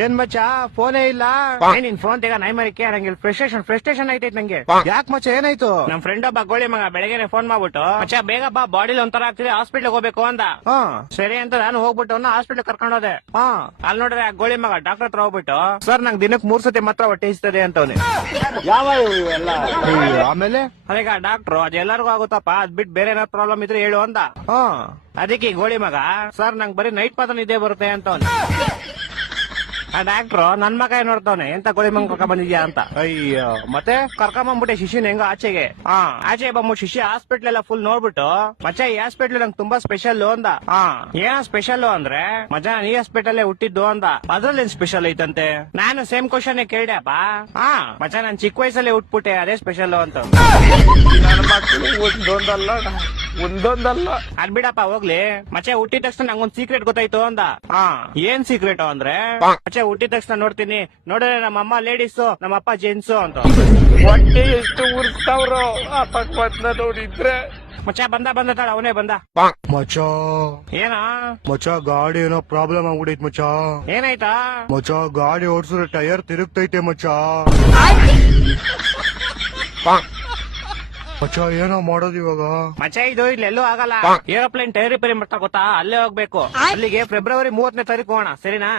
ಏನ್ ಮಚ್ಚ ಫೋನೇ ಇಲ್ಲ. ನಿನ್ ಫೋನ್ ತೆಗ ನೈ ಮರಿಕೆ ನಂಗೆ ಫ್ರಸ್ಟ್ರೇಷನ್ ಐತೈತ್ ನಂಗೆ. ಯಾಕೆ ಮಚ್ಚ ಏನಾಯ್ತು? ನಮ್ ಫ್ರೆಂಡ್ ಒಬ್ಬ ಗೋಳಿ ಮಗ ಬೆಳಗ್ಗೆ ಫೋನ್ ಮಾಡ್ಬಿಟ್ಟು ಮಚ್ಚ ಬೇಗ ಬಾ ಬಾಡಿಲಿ ಒಂಥರ ಆಗ್ತಿದೆ ಹಾಸ್ಪಿಟ್ಲ್ ಹೋಗ್ಬೇಕು ಅಂದ. ಸರಿ ಅಂತ ನಾನು ಹೋಗ್ಬಿಟ್ಟು ಹಾಸ್ಪಿಟ್ಲ್ ಕರ್ಕೊಂಡು ಹೋದೆ. ಅಲ್ಲಿ ನೋಡ್ರೆ ಆ ಗೋಳಿ ಮಗ ಡಾಕ್ಟರ್ ಹತ್ರ ಹೋಗ್ಬಿಟ್ಟು ಸರ್ ನಂಗೆ ದಿನಕ್ಕೆ 3 ಸತಿ ಮಾತ್ರ ಹೊಟ್ಟೆ ಇಸ್ತದೆ ಅಂತವ್ನೆ. ಯಾವ ಇವೆಲ್ಲ? ಆಮೇಲೆ ಅದೀಗ ಡಾಕ್ಟ್ರು ಅದೆಲ್ಲರಿಗೂ ಆಗುತ್ತಪ್ಪ ಅದ್ ಬಿಟ್ಟು ಬೇರೆ ಏನಾದ್ರು ಪ್ರಾಬ್ಲಮ್ ಇದ್ರೆ ಹೇಳು ಅಂದ. ಅದಕ್ಕೆ ಈ ಗೋಳಿ ಮಗ ಸರ್ ನಂಗೆ ಬರೀ ನೈಟ್ ಮಾತ್ರ ನಿದ್ದೆ ಬರುತ್ತೆ ಅಂತವ್ನೆ. ಆ ಡಾಕ್ಟ್ರು ನನ್ ಮಗ ನೋಡ್ತಾವನೆ ಎಂತ ಗೋಳಿ ಮಂಗ್ ಕರ್ಕೊಂಡ್ ಬಂದಿದ್ಯಾ ಅಂತ. ಅಯ್ಯೋ ಮತ್ತೆ ಕರ್ಕೊಂಬಂದ್ಬಿಟ್ಟೆ ಶಿಶಿನ ಹೆಂಗ ಆಚೆಗೆ. ಆಚೆ ಬಂದ್ಬಿಟ್ಟು ಶಿಶಿ ಹಾಸ್ಪಿಟ್ಲ್ ಎಲ್ಲ ಫುಲ್ ನೋಡ್ಬಿಟ್ಟು ಮಚ್ಚ ಈ ಹಾಸ್ಪಿಟ್ಲ್ ನಂಗೆ ತುಂಬಾ ಸ್ಪೆಷಲ್ ಅಂದ. ಏನ ಸ್ಪೆಷಲ್ ಅಂದ್ರೆ ಮಜ ನಾನು ಈ ಹಾಸ್ಪಿಟಲ್ ಹುಟ್ಟಿದ್ದು ಅಂದ. ಅದ್ರಲ್ಲಿ ಏನ್ ಸ್ಪೆಷಲ್ ಐತಂತೆ? ನಾನು ಸೇಮ್ ಕ್ವಶನ್ ಕೇಳ್ದೆಪ್ಪ. ಮಚ್ಚ ನಾನ್ ಚಿಕ್ಕ ವಯಸ್ಸಲ್ಲೇ ಹುಟ್ಬಿಟ್ಟೆ ಅದೇ ಸ್ಪೆಷಲ್ ಅಂತ. ನನ್ನ ಮಕ್ಕಳು ಒಂದೊಂದಲ್ಲ ಅದ್ ಬಿಡಪ್ಪ ಹೋಗ್ಲಿ. ಮಚ್ಚೆ ಹುಟ್ಟಿದ ತಕ್ಷಣ ನಂಗೊಂದ್ ಸೀಕ್ರೆಟ್ ಗೊತ್ತಾಯ್ತು ಅಂದ. ಏನ್ ಸೀಕ್ರೆಟ್ ಅಂದ್ರೆ ಮಚ್ಚೆ ಹುಟ್ಟಿದ ತಕ್ಷಣ ನೋಡ್ತೀನಿ ನೋಡಿದ್ರೆ ನಮ್ಮ ಅಮ್ಮ ಲೇಡೀಸು ನಮ್ಮ ಅಪ್ಪ ಜೆಂಟ್ಸು ಅಂತ. ಹೊಟ್ಟೆ ಎಷ್ಟು ಉರ್ಸ್ತಾವ್ರು ನೋಡಿದ್ರೆ. ಮಚ್ಚ ಬಂದ ತಾಳ ಅವನೇ ಬಂದ. ಮಚ್ಚ ಏನ ಮಚ್ಚ ಗಾಡಿ ಏನೋ ಪ್ರಾಬ್ಲಮ್ ಆಗ್ಬಿಡೈತ್ ಮಚ್ಚ. ಏನಾಯ್ತಾ? ಮಚ್ಚ ಗಾಡಿ ಓಡಿಸಿದ್ರೆ ಟೈರ್ ತಿರುಗ್ತೈತೆ ಮಚ್ಚ. ಮಚ್ಚ ಏನೋ ಮಾಡೋದು ಇವಾಗ? ಮಚ್ಚ ಇದು ಇಲ್ಲೆಲ್ಲೂ ಆಗಲ್ಲ. ಏರೋಪ್ಲೇನ್ ಟೈರ್ ರಿಪೇರಿ ಮಾಡ್ತಾ ಗೊತ್ತಾ? ಅಲ್ಲೇ ಹೋಗ್ಬೇಕು. ಅಲ್ಲಿಗೆ ಫೆಬ್ರವರಿ 30ನೇ ತಾರೀಕು ಹೋಗೋಣ ಸರಿನಾ?